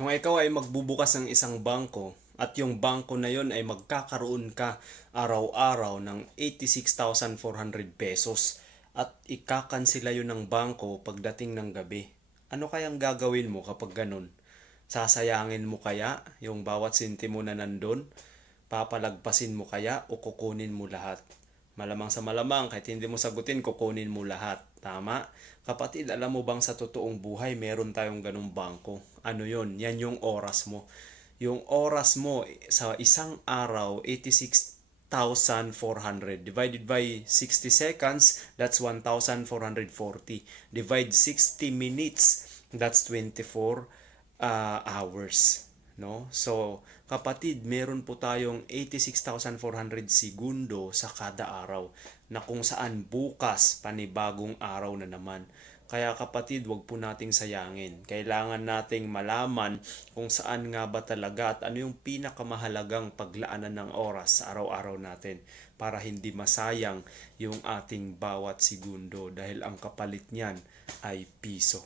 Kung ikaw ay magbubukas ng isang bangko at yung bangko na yon ay magkakaroon ka araw-araw ng 86,400 pesos at ikakansila yun ng bangko pagdating ng gabi. Ano kayang gagawin mo kapag ganun? Sasayangin mo kaya yung bawat sentimo na nandun? Papalagpasin mo kaya o kukunin mo lahat? Malamang sa malamang, kahit hindi mo sagutin, kukunin mo lahat. Tama? Kapatid, alam mo bang sa totoong buhay, meron tayong ganung bangko? Ano yon? Yan yung oras mo. Yung oras mo sa isang araw, 86,400 divided by 60 seconds, that's 1,440. Divide 60 minutes, that's 24 hours. No? So, kapatid, meron po tayong 86,400 segundo sa kada araw na kung saan bukas panibagong araw na naman. Kaya kapatid, wag po nating sayangin. Kailangan nating malaman kung saan nga ba talaga at ano yung pinakamahalagang paglaanan ng oras sa araw-araw natin para hindi masayang yung ating bawat segundo dahil ang kapalit niyan ay piso.